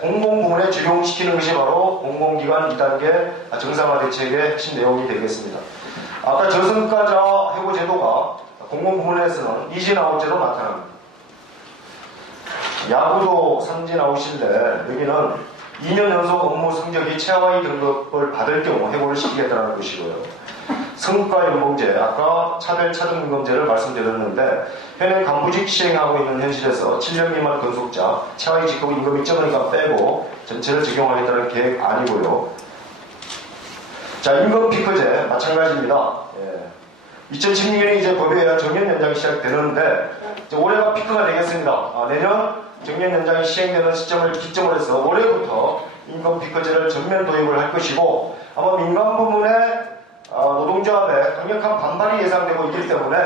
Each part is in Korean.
공공부문에 적용시키는 것이 바로 공공기관 2단계 정상화 대책의 핵심 내용이 되겠습니다. 아까 저성과자 해고 제도가 공공부문에서는 이진아웃제로 나타납니다. 야구도 삼진아웃인데 여기는 2년 연속 업무 성적이 최하위 등급을 받을 경우 해고를 시키겠다는 것이고요. 성과연봉제, 아까 차별차등임금제를 말씀드렸는데 현행 간부직 시행하고 있는 현실에서 7년 미만 근속자, 최하위 직급 임금이 적으니까 빼고 전체를 적용하겠다는 계획 아니고요. 자, 임금 피크제 마찬가지입니다. 2016년에 이제 법에 의한 정년 연장이 시작되는데 올해가 피크가 되겠습니다. 내년 정년 연장이 시행되는 시점을 기점으로 해서 올해부터 임금 피크제를 전면 도입을 할 것이고 아마 민간 부문의 노동조합에 강력한 반발이 예상되고 있기 때문에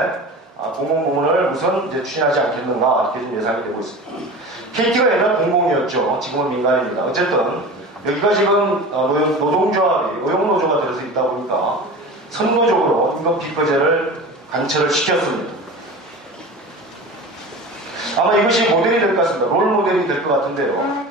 공공부문을 우선 이제 추진하지 않겠는가 이렇게 좀 예상이 되고 있습니다. KT가 옛날 공공이었죠. 지금은 민간입니다. 어쨌든 여기가 지금 노동조합이 의용노조가 들어서 있다 보니까 선거적으로 임금 피크제를 관철을 시켰습니다. 아마 이것이 모델이 될 것 같습니다. 롤 모델이 될 것 같은데요.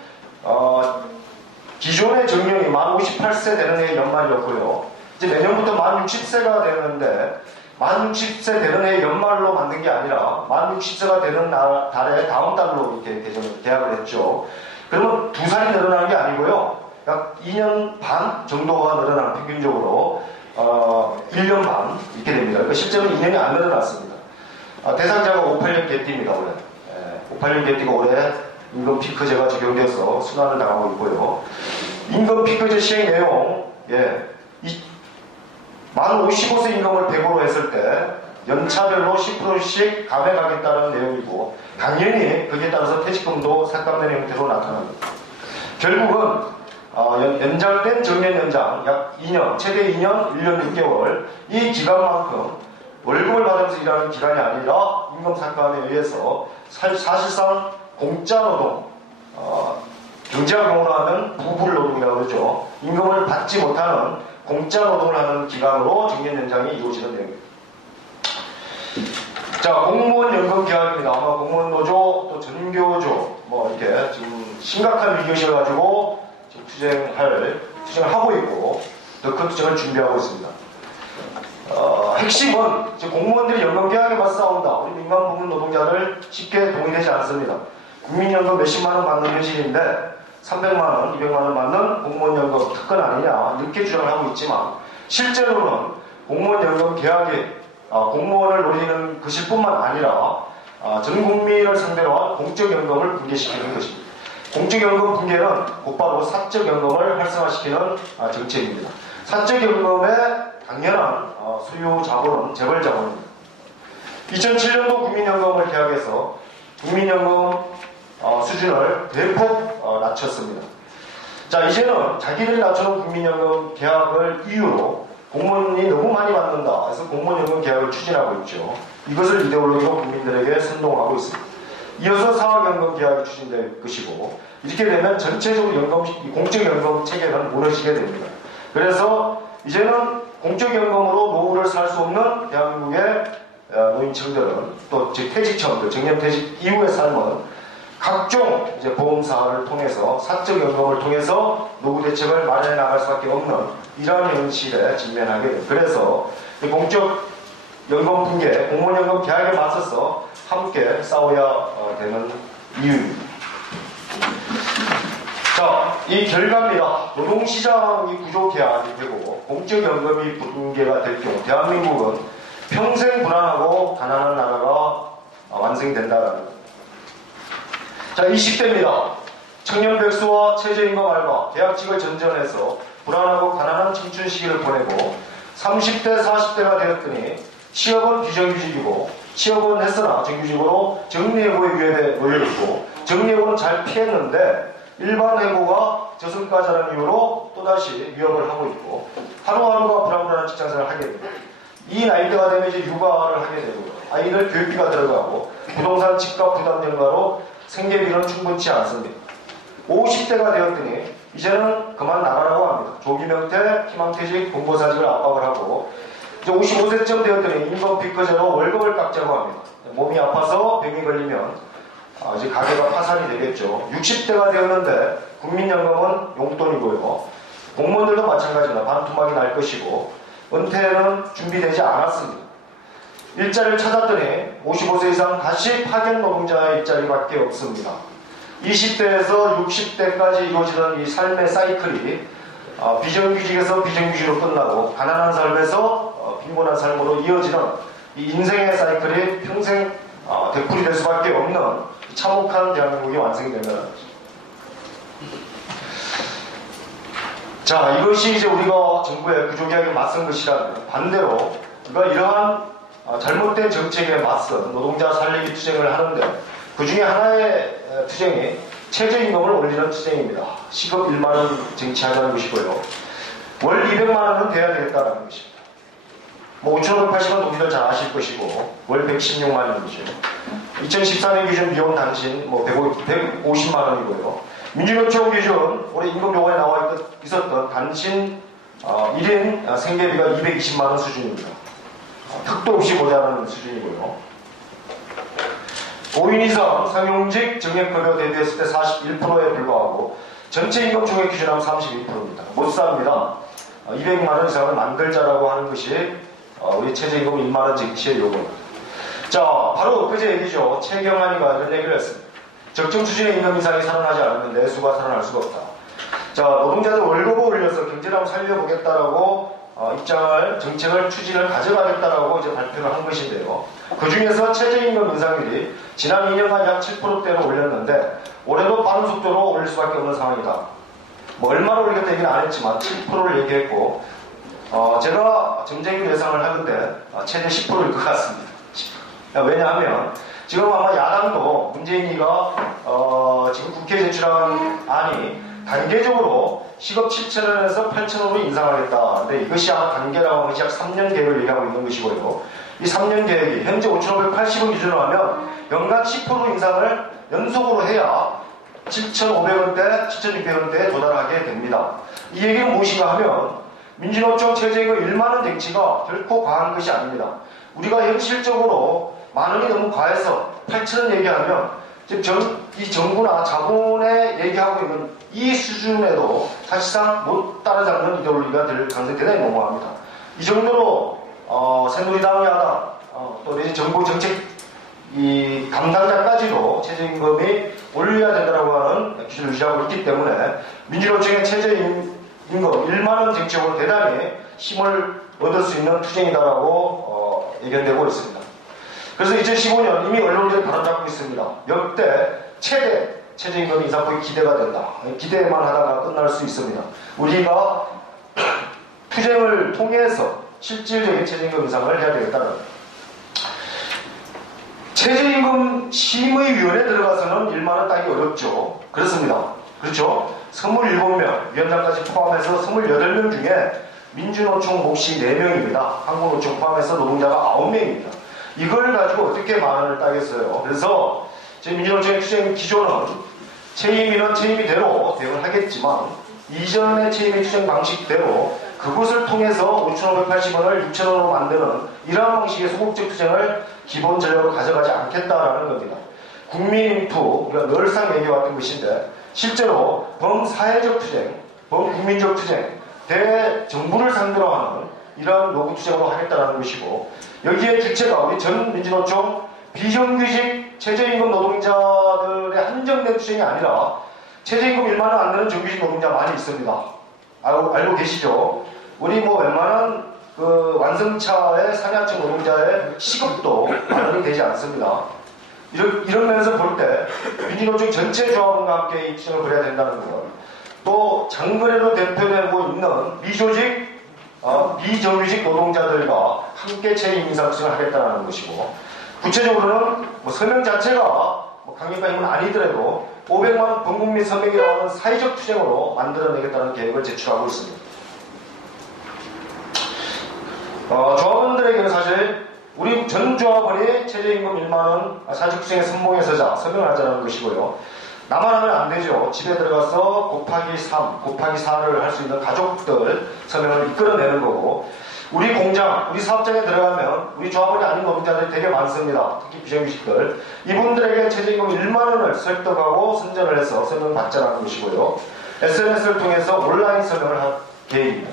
기존의 정년이 만 58세 되는 해의 연말이었고요. 이제 내년부터 만 60세가 되는데 만 60세 되는 해의 연말로 만든 게 아니라 만 60세가 되는 달에 다음 달로 이렇게 계약을 했죠. 그러면 2살이 늘어나는 게 아니고요. 약 2년 반 정도가 늘어나는 평균적으로 1년 반 이렇게 됩니다. 그러니까 실제로 2년이 안 늘어났습니다. 대상자가 58년 개띠입니다. 올해. 58년 개띠가 올해 임금 피크제가 적용돼서 순환을 당하고 있고요. 임금 피크제 시행 내용, 만 55세 임금을 100으로 했을 때 연차별로 10%씩 감액하겠다는 내용이고 당연히 거기에 따라서 퇴직금도 삭감되는 형태로 나타납니다. 결국은 연장된 정년 연장 약 2년, 최대 2년, 1년 6개월 이 기간만큼 월급을 받으면서 일하는 기간이 아니라 임금 삭감에 의해서 사실상 공짜 노동, 경제학용어로 하면 부불 노동이라고 그러죠. 임금을 받지 못하는 공짜 노동을 하는 기간으로 정년 연장이 이루어지는 내용입니다. 자, 공무원 연금 개혁입니다. 아마 공무원 노조 또 전교조 뭐 이렇게 지금 심각한 위기이셔가지고 지금 투쟁을 하고 있고 더 큰 투쟁을 준비하고 있습니다. 핵심은 지금 공무원들이 연금 개혁에 맞서 싸운다. 우리 민간 부문 노동자들 쉽게 동의되지 않습니다. 국민연금 몇십만 원 받는 현실인데 300만 원, 200만 원 받는 공무원연금 특권 아니냐 이렇게 주장을 하고 있지만 실제로는 공무원연금 개혁이 공무원을 노리는 것일 뿐만 아니라 전 국민을 상대로 한 공적연금을 붕괴시키는 것입니다. 공적연금 붕괴는 곧바로 사적연금을 활성화시키는 정책입니다. 사적연금의 당연한 수요 자본은 재벌 자본입니다. 2007년도 국민연금을 개혁해서 국민연금 수준을 대폭 낮췄습니다. 자, 이제는 자기들이 낮춰놓은 국민연금 개혁을 이유로 공무원이 너무 많이 받는다 해서 공무원연금 개혁을 추진하고 있죠. 이것을 이데올로기로 국민들에게 선동하고 있습니다. 이어서 사학연금 개혁이 추진될 것이고 이렇게 되면 전체적으로 공적연금 체계는 무너지게 됩니다. 그래서 이제는 공적연금으로 노후를 살 수 없는 대한민국의 노인층들은 또 퇴직층들, 정년퇴직 이후의 삶은 각종 이제 보험사를 통해서 사적연금을 통해서 노후 대책을 마련해 나갈 수밖에 없는 이러한 현실에 직면하게 됩니다. 그래서 공적연금 붕괴, 공무원연금 개혁에 맞서서 함께 싸워야 되는 이유입니다. 자, 이 결과입니다. 노동시장이 구조 개혁이 되고 공적연금이 붕괴가 될 경우 대한민국은 평생 불안하고 가난한 나라가 완성이 된다는 겁니다. 자, 20대입니다. 청년 백수와 최저임금 알바, 계약직을 전전해서 불안하고 가난한 청춘 시기를 보내고 30대, 40대가 되었더니 취업은 비정규직이고 취업은 했으나 정규직으로 정리해고의 위협에 놓여있고 정리해고는 잘 피했는데 일반 해고가 저성과자라는 이유로 또다시 위협을 하고 있고 하루하루가 불안불안한 직장생활을 하게 됩니다. 이 나이대가 되면 이제 육아를 하게 되고요. 아이들 교육비가 들어가고 부동산 집값 부담 증가로 생계비는 충분치 않습니다. 50대가 되었더니 이제는 그만 나가라고 합니다. 조기 명퇴, 희망퇴직, 본고사직을 압박을 하고 이제 55세쯤 되었더니 임금 피크제로 월급을 깎자고 합니다. 몸이 아파서 병이 걸리면 이제 가게가 파산이 되겠죠. 60대가 되었는데 국민연금은 용돈이고요. 공무원들도 마찬가지입니다. 반토막이 날 것이고 은퇴는 준비되지 않았습니다. 일자리를 찾았더니 55세 이상 다시 파견 노동자의 일자리밖에 없습니다. 20대에서 60대까지 이루어지던 이 삶의 사이클이 비정규직에서 비정규직으로 끝나고 가난한 삶에서 빈곤한 삶으로 이어지는 이 인생의 사이클이 평생 되풀이 될 수밖에 없는 참혹한 대한민국이 완성이 되면, 자, 이것이 이제 우리가 정부의 구조개혁에 맞선 것이라면 반대로 우리가 이러한 잘못된 정책에 맞선 노동자 살리기 투쟁을 하는데 그 중에 하나의 투쟁이 최저임금을 올리는 투쟁입니다. 시급 1만원 쟁취하자는 것이고요. 월 200만원은 돼야 되겠다는 것입니다. 5,580원 동의들 잘 아실 것이고 월 116만원이죠. 2014년 기준 미혼 단신 150만원이고요. 민주노총 기준 올해 임금 요구에 나와 있었던 단신 1인 생계비가 220만원 수준입니다. 특도 없이 모자라는 수준이고요. 5인 이상 상용직 정액급여 대비했을 때 41%에 불과하고 전체 임금 총액 기준하면 32%입니다. 못 삽니다. 200만원 이상을 만들자라고 하는 것이 우리 최저임금 1만원 쟁취의 요구입니다. 자, 바로 엊그제 얘기죠. 최경환이가 이런 얘기를 했습니다. 적정 수준의 임금 인상이 살아나지 않으면 내수가 살아날 수가 없다. 자, 노동자들 월급을 올려서 경제를 살려보겠다라고 정책을 추진을 가져가겠다라고 이제 발표를 한 것인데요. 그 중에서 최저임금 인상률이 지난 2년간 약 7%대로 올렸는데 올해도 빠른 속도로 올릴 수밖에 없는 상황이다. 얼마나 올리겠다 얘기는 안 했지만 7%를 얘기했고 제가 점쟁이로 예상을 하는데 최대 10%일 것 같습니다. 10%. 왜냐하면 지금 아마 야당도 문재인이가 지금 국회에 제출한 안이 단계적으로 시급 7,000원에서 8,000원으로 인상하겠다. 근데 이것이 아마 단계라고 하면 약 3년 계획을 얘기하고 있는 것이고요. 이 3년 계획이 현재 5,580원 기준으로 하면 연간 10% 인상을 연속으로 해야 7,500원대, 7,600원대에 도달하게 됩니다. 이 얘기는 무엇인가 하면 민주노총 최저임금 1만원 쟁취가 결코 과한 것이 아닙니다. 우리가 현실적으로 만원이 너무 과해서 8,000원 얘기하면 지금 이 정부나 자본에 얘기하고 있는 이 수준에도 사실상 못 따라잡는 이데올로기가 될 가능성이 대단히 농후합니다. 이 정도로 새누리당, 야당, 또 내지 정부 정책 이 담당자까지도 최저임금이 올려야 된다고 하는 기준을 유지하고 있기 때문에 민주노총의 최저임금 1만원 쟁취적으로 대단히 힘을 얻을 수 있는 투쟁이다라고 예견되고 있습니다. 그래서 2015년 이미 언론들이 바로잡고 있습니다. 역대 최대 최저임금 인상폭이 기대가 된다. 기대만 하다가 끝날 수 있습니다. 우리가 투쟁을 통해서 실질적인 최저임금 인상을 해야 되겠다는 최저임금 심의위원회에 들어가서는 1만원 따기 어렵죠. 그렇습니다. 그렇죠? 27명, 위원장까지 포함해서 28명 중에 민주노총 몫이 4명입니다. 한국노총 포함해서 노동자가 9명입니다. 이걸 가지고 어떻게 만원을 따겠어요. 그래서 지금 민주노총의 투쟁 기조는 최임위는 최임위대로 대응을 하겠지만 이전의 최임위 투쟁 방식대로 그것을 통해서 5,580원을 6,000원으로 만드는 이러한 방식의 소극적 투쟁을 기본 전략으로 가져가지 않겠다라는 겁니다. 국민인투, 우리가 늘상 얘기해왔던 것인데 실제로 범사회적 투쟁, 범국민적 투쟁, 대정부를 상대로 하는 이러한 요구 투쟁으로 하겠다는 것이고 여기에 주체가 우리 전 민주노총 비정규직 최저임금 노동자들의 한정된 투쟁이 아니라 최저임금 1만원 안 되는 정규직 노동자 많이 있습니다. 알고 계시죠? 우리 웬만한 완성차의 산야층 노동자의 시급도 마련이 되지 않습니다. 이런 면에서 볼 때 민주노총 전체 조합원과 함께 이 투쟁을 벌여야 된다는 것. 또 장거리로 대표되고 있는 비정규직 노동자들과 함께 최저임금 인상 투쟁을 하겠다는 것이고 구체적으로는 서명 자체가 강력한 아니더라도 500만 범국민 서명이라고 하는 사회적 투쟁으로 만들어내겠다는 계획을 제출하고 있습니다. 조합원들에게는 사실 우리 전 조합원이 최저임금 1만원 사회적 투쟁의 선봉에 서자 서명을 하자는 것이고요. 나만 하면 안 되죠. 집에 들어가서 곱하기 3, 곱하기 4를 할 수 있는 가족들 서명을 이끌어내는 거고 우리 공장, 우리 사업장에 들어가면 우리 조합원이 아닌 노동자들이 되게 많습니다. 특히 비정규직들. 이분들에게 최저임금 1만원을 설득하고 선전을 해서 서명 받자라는 것이고요. SNS를 통해서 온라인 서명을 할 계획입니다.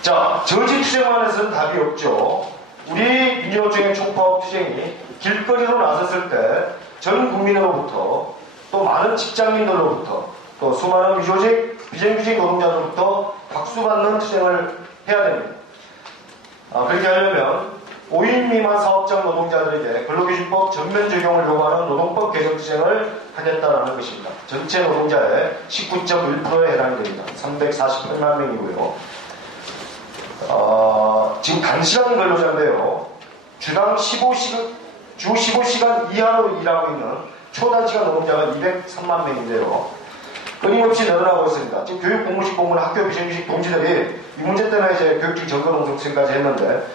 자, 저지 투쟁만 해서는 답이 없죠. 우리 민주노총의 촉법 투쟁이 길거리로 나섰을 때 전 국민으로부터 또 많은 직장인들로부터 또 수많은 비조직, 비정규직 노동자들로부터 박수받는 투쟁을 해야 됩니다. 그렇게 하려면 5인 미만 사업장 노동자들에게 근로기준법 전면 적용을 요구하는 노동법 개정 투쟁을 하겠다라는 것입니다. 전체 노동자의 19.1%에 해당이 됩니다. 348만 명이고요. 지금 단시간 근로자인데요. 주 15시간 이하로 일하고 있는 초단시간 노동자가 203만 명인데요. 끊임없이 늘어나고 있습니다. 지금 교육 공무식 공무원 학교 비정규직 동지들이 이 문제 때문에 이제 교육직 정거농성까지 했는데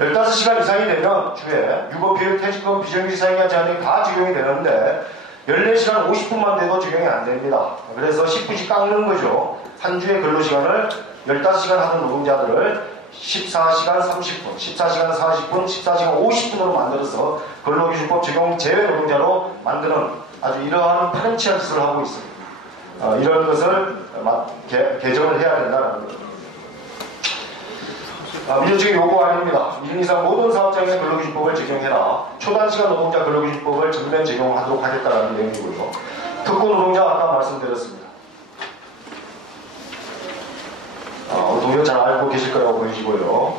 15시간 이상이 되면 주에 육아교육 퇴직금 비정규직 사용자 제한이 다 적용이 되는데 14시간 50분만 돼도 적용이 안 됩니다. 그래서 10분씩 깎는 거죠. 한 주의 근로시간을 15시간 하는 노동자들을 14시간 30분, 14시간 40분, 14시간 50분으로 만들어서 근로기준법 적용 제외 노동자로 만드는 아주 이러한 파렴치한 짓을 하고 있습니다. 이런 것을 개정을 해야 된다는 겁니다. 민주적인 요구 아닙니다. 1인 이상 모든 사업장에 근로기준법을 적용해라. 초단시간 노동자 근로기준법을 전면 적용하도록 하겠다는 내용이고요. 특고 노동자 아까 말씀드렸습니다. 동료 잘 알고 계실 거라고 보이시고요.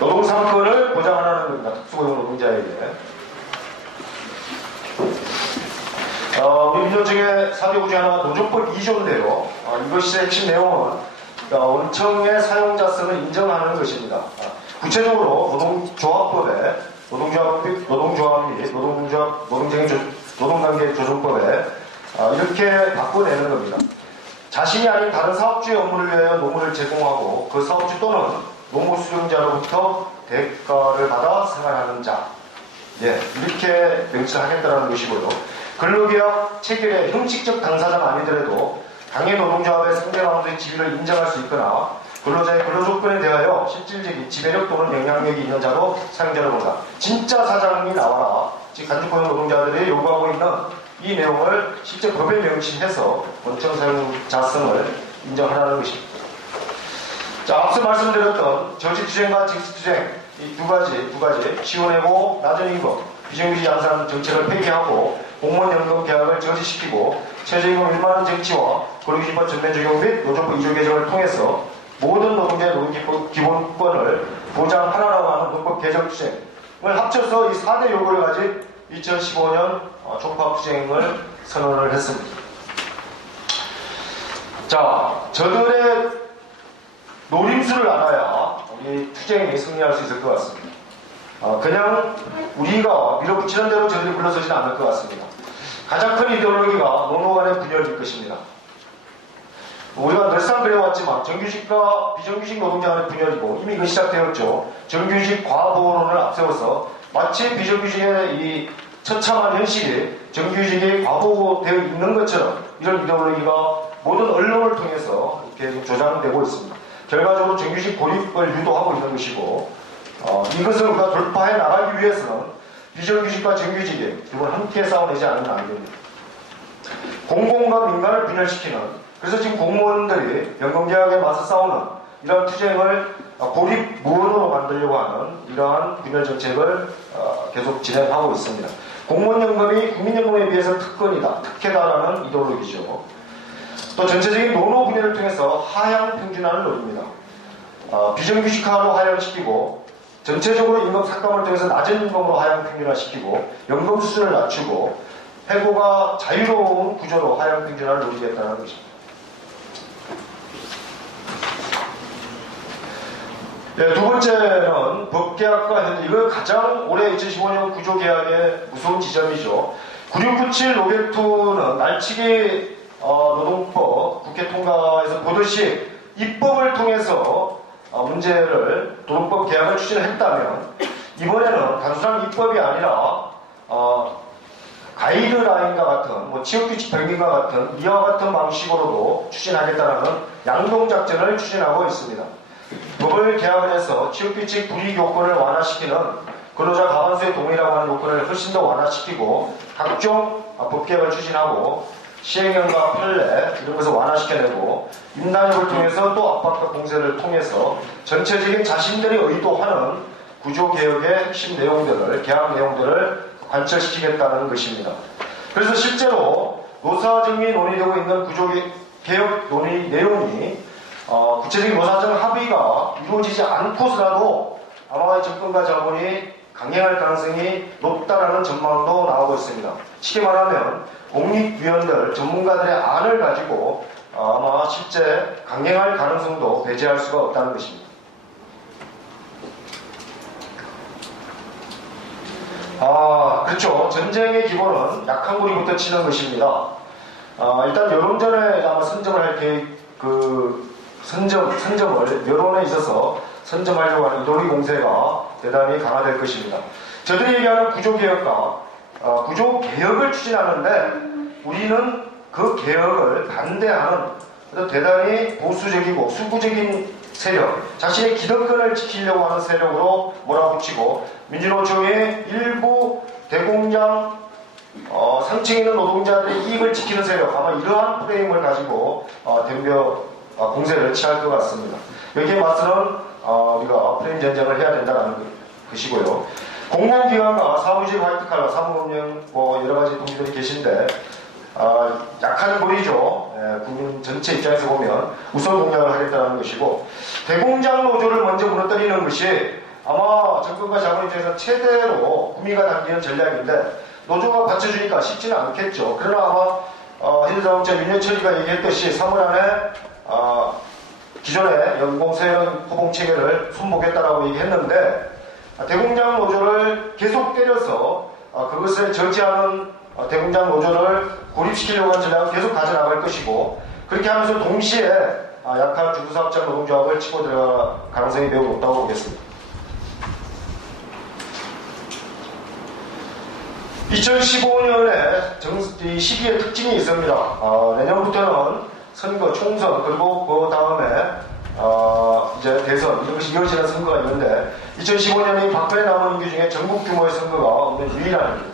노동 3권을 보장하라는 겁니다. 특수고용 노동자에게. 우리 민주노총의 4대 구제 하나가 노조법 2조인데요. 이것이 핵심 내용은 원청의 사용자 선을 인정하는 것입니다. 구체적으로 노동조합법에 노동조합 및 노동관계 조정법에 이렇게 바꿔내는 겁니다. 자신이 아닌 다른 사업주의 업무를 위하여 노무를 제공하고 그 사업주 또는 노무 수령자로부터 대가를 받아 생활하는 자, 이렇게 명시하겠다는 것이고요. 근로계약 체결의 형식적 당사자가 아니더라도 당해 노동조합의 상대방들의 지위를 인정할 수 있거나 근로자의 근로조건에 대하여 실질적인 지배력 또는 영향력이 있는 자로 사용자를 본다. 진짜 사장이 나와라. 즉 간접고용 노동자들이 요구하고 있는 이 내용을 실제 법에 명시해서 원청 사용자성을 인정하라는 것입니다. 자, 앞서 말씀드렸던 저지투쟁과 직수투쟁 이 두 가지 지원해고 낮은 임금, 비정규직 양산 정책을 폐기하고 공무원연금 계약을 저지시키고 최저임금 1만원 정치와 근로기준법 전면 적용 및 노조법 2조 개정을 통해서 모든 노동자의 노동기본권을 보장하라고 하는 헌법 개정 투쟁을 합쳐서 이 4대 요구를 가진 2015년 촉법투쟁을 선언을 했습니다. 자, 저들의 노림수를 알아야 우리 투쟁이 승리할 수 있을 것 같습니다. 그냥 우리가 밀어붙이는 대로 저들이 물러서지는 않을 것 같습니다. 가장 큰 이데올로기가 노노 간의 분열일 것입니다. 우리가 늘상 그래왔지만 정규직과 비정규직 노동자 간의 분열이고 이미 그 시작되었죠. 정규직 과보론을 앞세워서 마치 비정규직의 이 처참한 현실이 정규직이 과보되어 있는 것처럼 이런 이데올로기가 모든 언론을 통해서 계속 조장되고 있습니다. 결과적으로 정규직 고립을 유도하고 있는 것이고 이것을 우리가 돌파해 나가기 위해서는 비정규직과 정규직이 두 번 함께 싸워내지 않으면 안 됩니다. 공공과 민간을 분열시키는 그래서 지금 공무원들이 연금계약에 맞서 싸우는 이러한 투쟁을 고립 무언으로 만들려고 하는 이러한 분열 정책을 계속 진행하고 있습니다. 공무원연금이 국민연금에 비해서 특권이다, 특혜다라는 이데올로기죠. 또 전체적인 노노 분열을 통해서 하향 평준화를 노립니다. 비정규직화로 하향시키고 전체적으로 임금 삭감을 통해서 낮은 임금으로 하향 평준화시키고 연금 수준을 낮추고 해고가 자유로운 구조로 하향 평준화를 노리겠다는 것입니다. 두 번째는 법계약과 현재 이거 가장 올해 2015년 구조계약의 무서운 지점이죠. 9697 로겟2는 날치기 노동법 국회 통과에서 보듯이 입법을 통해서 문제를 노동법 개혁을 추진했다면 이번에는 단순한 입법이 아니라 가이드라인과 같은 지역규칙 변경과 같은 이와 같은 방식으로도 추진하겠다는 양동작전을 추진하고 있습니다. 법을 개혁을 해서 지역규칙 불이익 요건을 완화시키는 근로자 과반수의 동의라고 하는 요건을 훨씬 더 완화시키고 각종 법개혁을 추진하고 시행령과 판례 이런 것을 완화시켜내고 임단협을 통해서 또 압박과 공세를 통해서 전체적인 자신들이 의도하는 구조개혁의 핵심 내용들을 개혁 내용들을 관철시키겠다는 것입니다. 그래서 실제로 노사정이 논의되고 있는 구조개혁 논의 내용이 구체적인 노사정 합의가 이루어지지 않고서라도 아마 정권과 자본이 강행할 가능성이 높다라는 전망도 나오고 있습니다. 쉽게 말하면 공익위원들, 전문가들의 안을 가지고 아마 실제 강행할 가능성도 배제할 수가 없다는 것입니다. 그렇죠. 전쟁의 기본은 약한 고리부터 치는 것입니다. 일단 여론전에 아마 선점을 할 계획, 선점을 여론에 있어서 선점하려고 하는 논의 공세가 대단히 강화될 것입니다. 저들이 얘기하는 구조개혁과 구조개혁을 추진하는데 우리는 그 개혁을 반대하는 대단히 보수적이고 수구적인 세력, 자신의 기득권을 지키려고 하는 세력으로 몰아붙이고 민주노총의 일부 대공장 상층에 있는 노동자들의 이익을 지키는 세력, 아마 이러한 프레임을 가지고 공세를 취할 것 같습니다. 여기에 맞서는 우리가 프레임 전쟁을 해야 된다는 것이고요. 공공기관과 사무직 화이트칼라, 사무금융 여러 가지 동지들이 계신데 약한 고리죠. 국민 전체 입장에서 보면 우선 공략을 하겠다는 것이고 대공장 노조를 먼저 무너뜨리는 것이 아마 정권과 자본 입장에서 최대로 구미가 당기는 전략인데 노조가 받쳐주니까 쉽지는 않겠죠. 그러나 아마 현대자동차 윤여철이가 얘기했듯이 3월 안에 기존의 연공세형 호봉 체계를 손보겠다라고 얘기했는데 대공장 노조를 계속 때려서 그것을 저지하는 대공장 노조를 고립시키려고 하는 전략을 계속 가져나갈 것이고 그렇게 하면서 동시에 약한 중소사업자 노동조합을 치고 들어갈 가능성이 매우 높다고 보겠습니다. 2015년에 시기의 특징이 있습니다. 내년부터는 선거, 총선, 그리고 그 다음에 이제 대선, 이런 것이 이어지는 선거가 있는데 2015년에 박근혜 남은임기 중에 전국 규모의 선거가 없는 유일한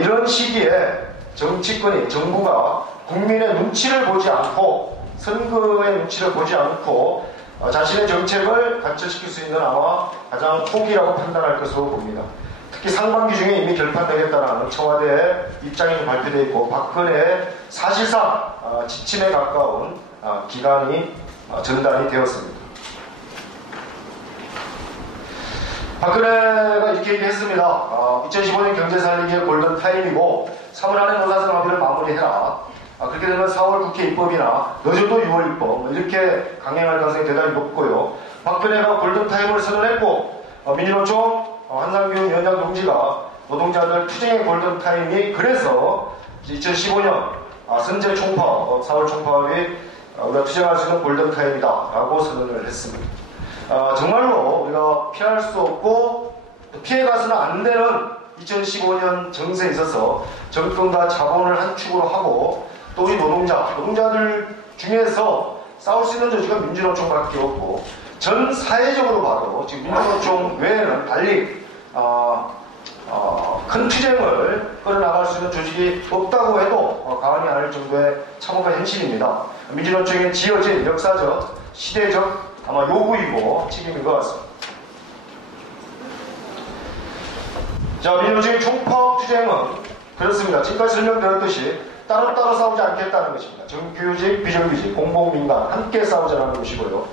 이런 시기에 정치권이, 정부가 국민의 눈치를 보지 않고 선거의 눈치를 보지 않고 자신의 정책을 관철시킬 수 있는 아마 가장 포기라고 판단할 것으로 봅니다. 특히 상반기 중에 이미 결판되겠다는 청와대의 입장이 발표되어 있고 박근혜의 사실상 지침에 가까운 기간이 전달이 되었습니다. 박근혜가 이렇게 얘기했습니다. 2015년 경제 살리기의 골든타임이고 3월 안에 노사정 합의를 마무리해라. 그렇게 되면 4월 국회 입법이나 늦어도 6월 입법 이렇게 강행할 가능성이 대단히 높고요. 박근혜가 골든타임을 선언했고 민주노총 한상균 위원장 동지가 노동자들 투쟁의 골든타임이 그래서 2015년 선제 총파업, 4월 총파업이 우리가 투쟁할 수 있는 골든타임이다 라고 선언을 했습니다. 정말로 우리가 피할 수 없고 피해가서는 안 되는 2015년 정세에 있어서 정권과 자본을 한 축으로 하고 또 우리 노동자들 중에서 싸울 수 있는 조직은 민주노총밖에 없고 전 사회적으로 봐도 지금 민주노총 외에는 달리 큰 투쟁을 끌어나갈 수 있는 조직이 없다고 해도 과언이 아닐 정도의 참혹한 현실입니다. 민주노총의 지어진 역사적, 시대적 아마 요구이고 책임인 것 같습니다. 자, 민주노총의 총파업 투쟁은 그렇습니다. 지금까지 설명드렸듯이 따로따로 싸우지 않겠다는 것입니다. 정규직, 비정규직, 공공민간 함께 싸우자는 것이고요.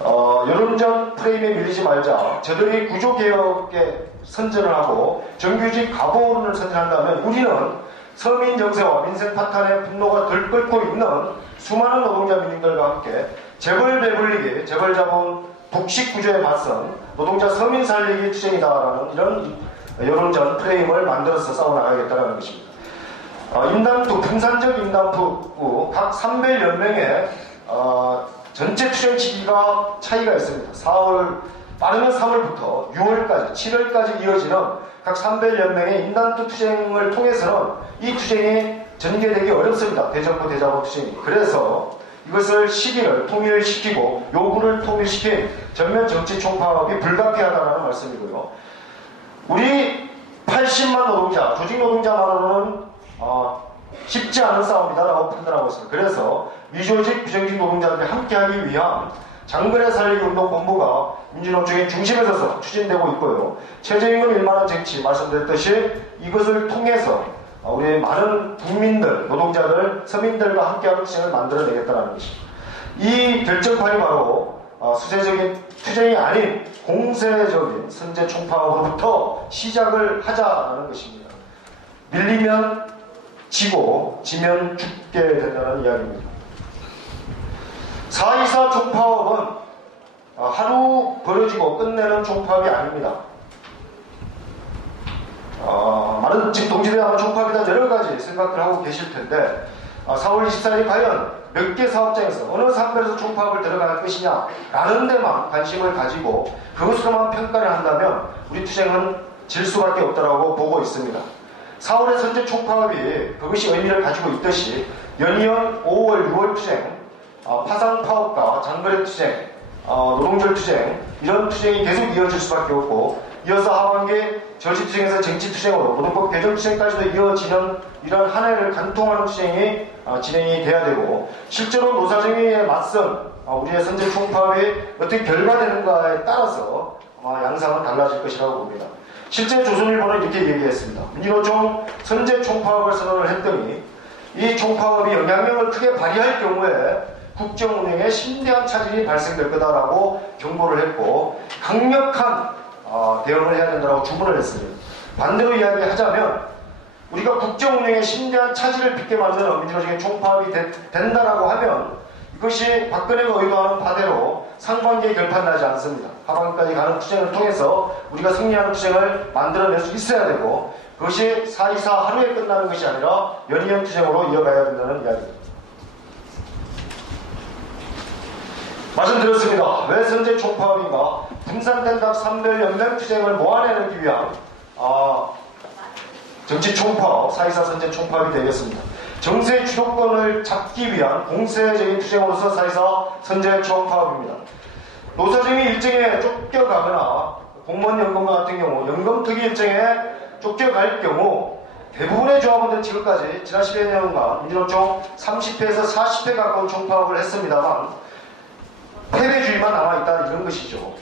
여론전 프레임에 밀리지 말자. 저들이 구조개혁에 선전을 하고 정규직 가보론을 선전한다면 우리는 서민 정세와 민생 파탄의 분노가 들끓고 있는 수많은 노동자 민중들과 함께 재벌 배불리기, 재벌 자본 독식 구조에 맞선 노동자 서민 살리기 투쟁이다라는 이런 여론전 프레임을 만들어서 싸워나가겠다는 것입니다. 임담투, 분산적 임담투 각 3배 연맹의 전체 투쟁 시기가 차이가 있습니다. 4월 빠르면 3월부터 6월까지, 7월까지 이어지는 각 산별연맹의 인단투 투쟁을 통해서는 이 투쟁이 전개되기 어렵습니다. 대정부 대자보 투쟁이. 그래서 이것을 시기를 통일시키고 요구를 통일시킨 전면 정치 총파업이 불가피하다는 말씀이고요. 우리 80만 노동자, 조직 노동자만으로는 쉽지 않은 싸움이다라고 판단하고 있습니다. 그래서 미조직, 비정직 노동자들이 함께하기 위한 장거리 살리기 운동 본부가 민주노총의 중심에 서서 추진되고 있고요. 최저임금 1만원 쟁취 말씀드렸듯이 이것을 통해서 우리 많은 국민들, 노동자들, 서민들과 함께하는 투쟁을 만들어내겠다는 것입니다. 이 결정판이 바로 수세적인 투쟁이 아닌 공세적인 선제 총파업으로부터 시작을 하자라는 것입니다. 밀리면 지고 지면 죽게 된다는 이야기입니다. 4.24 총파업은 하루 벌어지고 끝내는 총파업이 아닙니다. 많은 지금 동지들이 아마 총파업이다 여러 가지 생각을 하고 계실 텐데 4월 24일이 과연 몇 개 사업장에서 어느 산별에서 총파업을 들어갈 것이냐 라는 데만 관심을 가지고 그것으로만 평가를 한다면 우리 투쟁은 질 수밖에 없다고 보고 있습니다. 4월의 선제 총파업이 그것이 의미를 가지고 있듯이 연이은 5월, 6월 투쟁, 파상 파업과 장거리 투쟁, 노동절 투쟁 이런 투쟁이 계속 이어질 수밖에 없고 이어서 하반기 저지투쟁에서 정치투쟁으로 노동법 개정 투쟁까지도 이어지는 이런 한 해를 관통하는 투쟁이 진행이 돼야 되고 실제로 노사정의에 맞선 우리의 선제 총파업이 어떻게 결과되는가에 따라서 양상은 달라질 것이라고 봅니다. 실제 조선일보는 이렇게 얘기했습니다. 민주노총 선제 총파업을 선언을 했더니 이 총파업이 영향력을 크게 발휘할 경우에 국정운영에 심대한 차질이 발생될 거다라고 경고를 했고 강력한 대응을 해야 된다고 주문을 했습니다. 반대로 이야기하자면 우리가 국정운영에 심대한 차질을 빚게 만드는 민주노총의 총파업이 된다라고 하면 이것이 박근혜가 의도하는 바대로 상반기에 결판나지 않습니다. 하반기까지 가는 투쟁을 통해서 우리가 승리하는 투쟁을 만들어낼 수 있어야 되고 그것이 4.24 하루에 끝나는 것이 아니라 연이은 투쟁으로 이어가야 된다는 이야기입니다. 말씀드렸습니다. 왜 선제 총파업인가? 분산된 각 산별연맹 투쟁을 모아내기 위한 정치 총파업, 4.24 선제 총파업이 되겠습니다. 정세 주도권을 잡기 위한 공세적인 투쟁으로서 4.24 선제 총파업입니다. 노사정의 일정에 쫓겨가거나 공무원 연금과 같은 경우 연금특위 일정에 쫓겨갈 경우 대부분의 조합원들은 지금까지 지난 10여 년간 민주노총 30회에서 40회 가까운 총파업을 했습니다만 패배주의만 남아있다 이런 것이죠.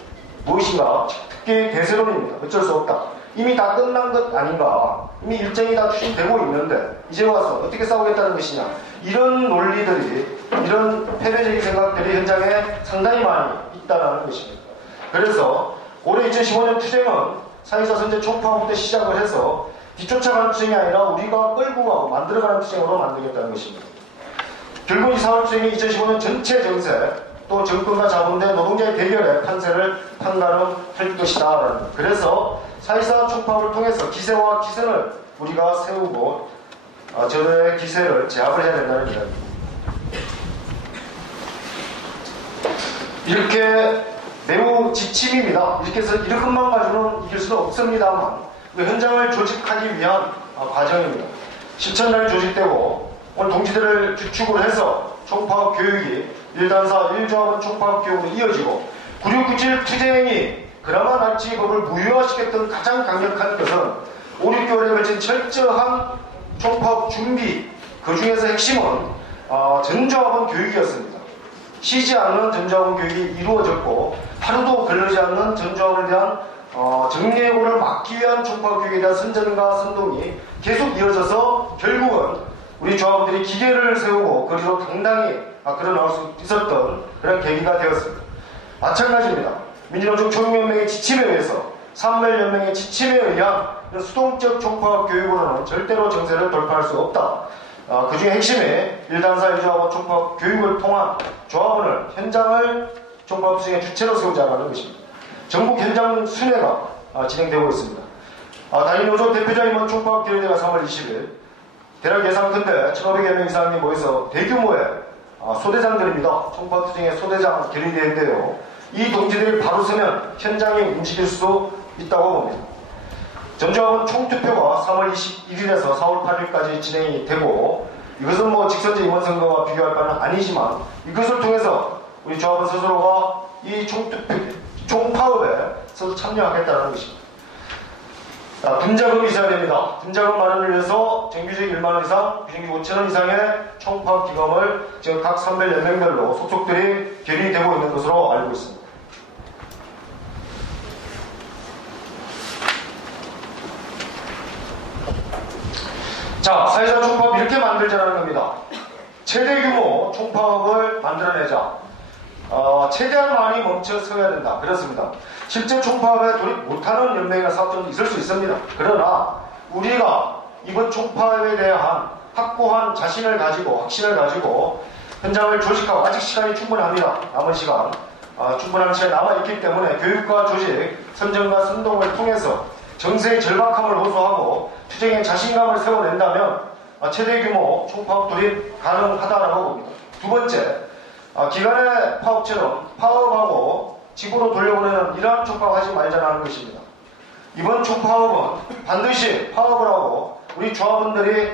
무엇인가? 특히 대세론입니다. 어쩔 수 없다. 이미 다 끝난 것 아닌가? 이미 일정이 다 추진되고 있는데 이제 와서 어떻게 싸우겠다는 것이냐? 이런 논리들이, 이런 패배적인 생각들이 현장에 상당히 많이 있다는 것입니다. 그래서 올해 2015년 투쟁은 4.24 선제 총파업부터 시작을 해서 뒤쫓아가는 투쟁이 아니라 우리가 끌고 가고 만들어가는 투쟁으로 만들겠다는 것입니다. 결국 이 4월 투쟁이 2015년 전체 정세 또 정권과 자본대 노동자의 대결의 판세를 판가름할 것이다. 그래서 4.24 총파업을 통해서 기세와 기선을 우리가 세우고 저의 기세를 제압을 해야 된다는 이야기입니다. 이렇게 매우 지침입니다. 이렇게 해서 이것만 가지고는 이길 수는 없습니다만 현장을 조직하기 위한 과정입니다. 실천단이 조직되고 오늘 동지들을 주축으로 해서 총파업 교육이 1단사 1조합원 총파업 교육으로 이어지고 9697 투쟁이 그나마 낫지 법을 무효화시켰던 가장 강력한 것은 5, 6개월에 걸친 철저한 총파업 준비, 그 중에서 핵심은 전조합원 교육이었습니다. 쉬지 않는 전조합원 교육이 이루어졌고 하루도 걸리지 않는 전조합원에 대한 정례고를 막기 위한 총파업 교육에 대한 선전과 선동이 계속 이어져서 결국은 우리 조합원들이 기계를 세우고 거리로 당당히 걸어 나올 수 있었던 그런 계기가 되었습니다. 마찬가지입니다. 민주노총 총연맹의 지침에 의해서 산별연맹의 지침에 의한 수동적 총파업 교육으로는 절대로 정세를 돌파할 수 없다. 그 중에 핵심이 1단사 1조합원 총파업 교육을 통한 조합원을 현장을 총파업 투쟁의 주체로 세우자는 것입니다. 전국 현장 순회가 진행되고 있습니다. 단일노조 대표자임원 총파업 결의대가 3월 20일 대략 예상컨대 1,500여 명 이상이 모여서 대규모의 소대장들입니다. 총파업 투쟁의 소대장 결의대인데요. 이 동지들이 바로 서면 현장이 움직일 수 있다고 봅니다. 전조합은 총투표가 3월 21일에서 4월 8일까지 진행이 되고, 이것은 뭐 직선제 이번 선거와 비교할 바는 아니지만, 이것을 통해서 우리 조합은 스스로가 이 총파업에 서로 참여하겠다는 것입니다. 분자금이 있어야 됩니다. 분자금 마련을 위해서 정규직 1만원 이상, 비정규직 5천원 이상의 총파업 기금을 지금 각 선별연맹별로 속속들이 결의되고 있는 것으로 알고 있습니다. 자, 사회적 총파업 이렇게 만들자는 겁니다. 최대 규모 총파업을 만들어내자. 최대한 많이 멈춰서야 된다. 그렇습니다. 실제 총파업에 돌입 못하는 연맹이나 사업장도 있을 수 있습니다. 그러나 우리가 이번 총파업에 대한 확고한 자신을 가지고, 확신을 가지고 현장을 조직하고, 아직 시간이 충분합니다. 남은 시간 충분한 시간이 남아있기 때문에 교육과 조직, 선정과 선동을 통해서 정세의 절박함을 호소하고 투쟁의 자신감을 세워낸다면 최대 규모 총파업 돌입 가능하다라고 봅니다. 두 번째, 기간의 파업처럼 파업하고 집으로 돌려보내는 이러한 총파업 하지 말자는 것입니다. 이번 총파업은 반드시 파업을 하고 우리 조합원들이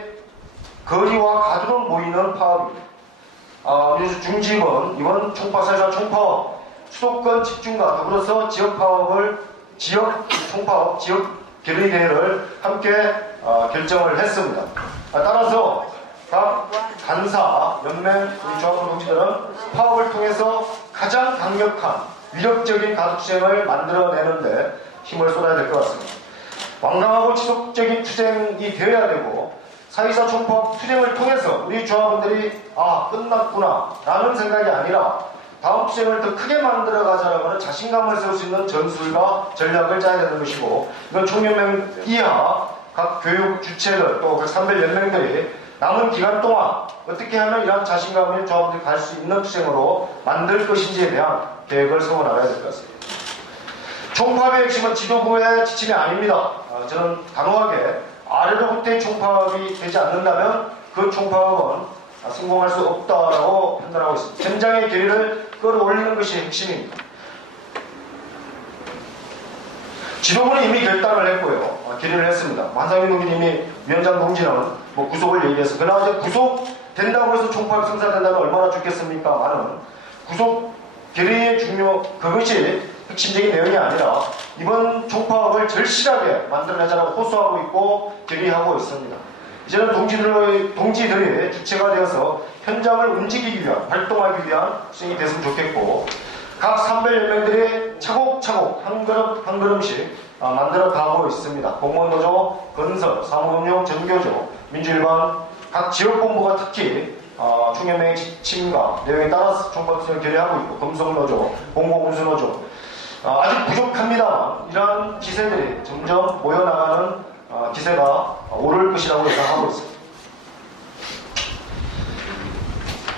거리와 가두로 모이는 파업입니다. 중지입은 이번 사회적 총파업 수도권 집중과 더불어서 지역 총파업, 지역 결의대회를 함께 결정을 했습니다. 따라서 각 간사, 연맹, 우리 조합원 동지들은 파업을 통해서 가장 강력한 위력적인 가속투쟁을 만들어내는데 힘을 쏟아야 될 것 같습니다. 완강하고 지속적인 투쟁이 되어야 되고, 사회사 총파업 투쟁을 통해서 우리 조합원들이 끝났구나 라는 생각이 아니라 다음 투쟁을 더 크게 만들어가자라고 하는 자신감을 세울 수 있는 전술과 전략을 짜야 되는 것이고, 이건 총연맹 이하 각 교육 주체들 또 각 선별연맹들이 남은 기간 동안 어떻게 하면 이러한 자신감을 조합원들이 갈 수 있는 투쟁으로 만들 것인지에 대한 계획을 세워나가야 될 것 같습니다. 총파업의 핵심은 지도부의 지침이 아닙니다. 저는 단호하게 아래로부터의 총파업이 되지 않는다면 그 총파업은 성공할 수 없다라고 판단하고 있습니다. 현장의 결의를 끌어올리는 것이 핵심입니다. 지도부는 이미 결단을 했고요. 결의를 했습니다. 한상민 동지님이 위원장 동지는 구속을 얘기해서, 그러나 이제 구속된다고 해서 총파업이 성사된다면 얼마나 좋겠습니까? 많은 구속 결의의 그것이 핵심적인 내용이 아니라 이번 총파업을 절실하게 만들어내자라고 호소하고 있고 결의하고 있습니다. 이제는 동지들이 주체가 되어서 현장을 움직이기 위한, 활동하기 위한 수행이 됐으면 좋겠고, 각 선별연맹들이 차곡차곡 한 걸음 한 걸음씩 만들어 가고 있습니다. 공무원노조, 건설, 사무금융, 전교조, 민주일반, 각 지역본부가 특히 총연맹의 지침과 내용에 따라서 총파업을 결의하고 있고, 금속노조, 공공운수노조, 아직 부족합니다만 이러한 기세들이 점점 모여나가는 기세가 오를 것이라고 예상하고 있습니다.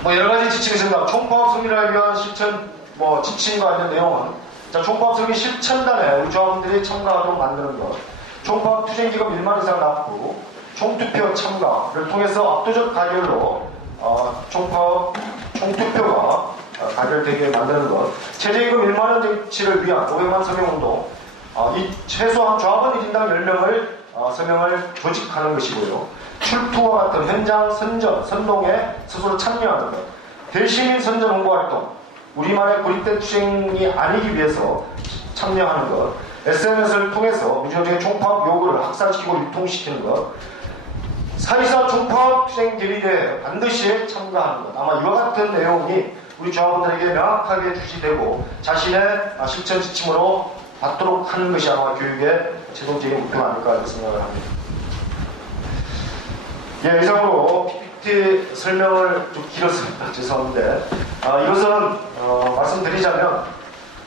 여러가지 지침이 있습니다. 총파업 승리를 위한 실천 지침과 있는 내용은, 총파업 승리 실천단에 우리 조합원들이 참가하도록 만드는 것, 총파업 투쟁기금 1만 이상 납부, 총투표 참가를 통해서 압도적 가결로 총투표가 가결되게 만드는 것, 최저임금 1만원 정치를 위한 500만 서명운동, 이 최소한 조합원 1인당 10명을 서명을 조직하는 것이고요. 출투와 같은 현장 선전, 선동에 스스로 참여하는 것, 대시민 선전 홍보활동, 우리만의 고립된 투쟁이 아니기 위해서 참여하는 것, SNS를 통해서 민주주의 총파업 요구를 확산시키고 유통시키는 것, 사회사 총파업 투쟁 결의대회에 반드시 참가하는 것, 아마 이와 같은 내용이 우리 조합원들에게 명확하게 주시되고 자신의 실천 지침으로 받도록 하는 것이 아마 교육의 최종적인 목표가 아닐까 이렇게 생각을 합니다. 이상으로 PPT 설명을 좀 길었습니다. 죄송한데, 이것은 말씀드리자면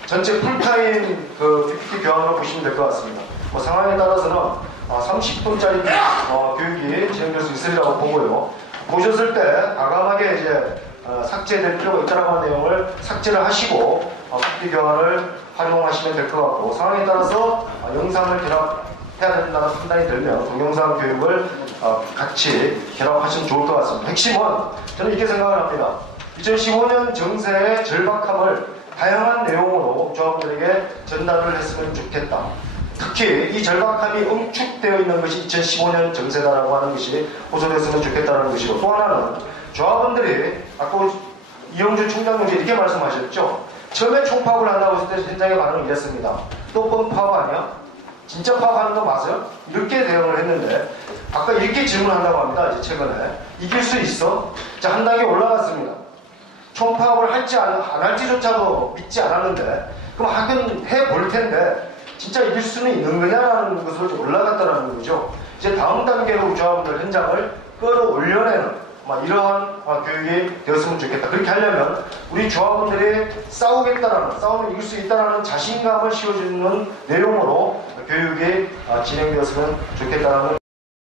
전체 풀타임 PPT 교환으로 보시면 될 것 같습니다. 상황에 따라서는 30분짜리 교육이 진행될 수 있으리라고 보고요. 보셨을 때 과감하게 이제 삭제될 필요가 있다는 내용을 삭제를 하시고 PPT 교환을 활용하시면 될 것 같고, 상황에 따라서 영상을 결합해야 된다는 판단이 들면 동영상 교육을 같이 결합하시면 좋을 것 같습니다. 핵심은 저는 이렇게 생각을 합니다. 2015년 정세의 절박함을 다양한 내용으로 조합원들에게 전달을 했으면 좋겠다. 특히 이 절박함이 응축되어 있는 것이 2015년 정세다라고 하는 것이 호소됐으면 좋겠다는 것이고, 또 하나는 조합원들이 아까 이영주 총장님이 이렇게 말씀하셨죠. 처음에 총파업을 한다고 했을 때 현장의 반응은 이랬습니다. 또 뻥 파업 아니야? 진짜 파업하는 거 맞아요? 이렇게 대응을 했는데 아까 이렇게 질문한다고 합니다. 이제 최근에 이길 수 있어? 자, 한 단계 올라갔습니다. 총파업을 할지 안 할지조차도 믿지 않았는데 그럼 하긴 해볼 텐데 진짜 이길 수는 있는 거냐라는 것을 올라갔다는 거죠. 이제 다음 단계로 조합원들 현장을 끌어올려내는 이러한 교육이 되었으면 좋겠다. 그렇게 하려면 우리 조합원들이 싸우면 이길 수 있다는 자신감을 씌워주는 내용으로 교육이 진행되었으면 좋겠다는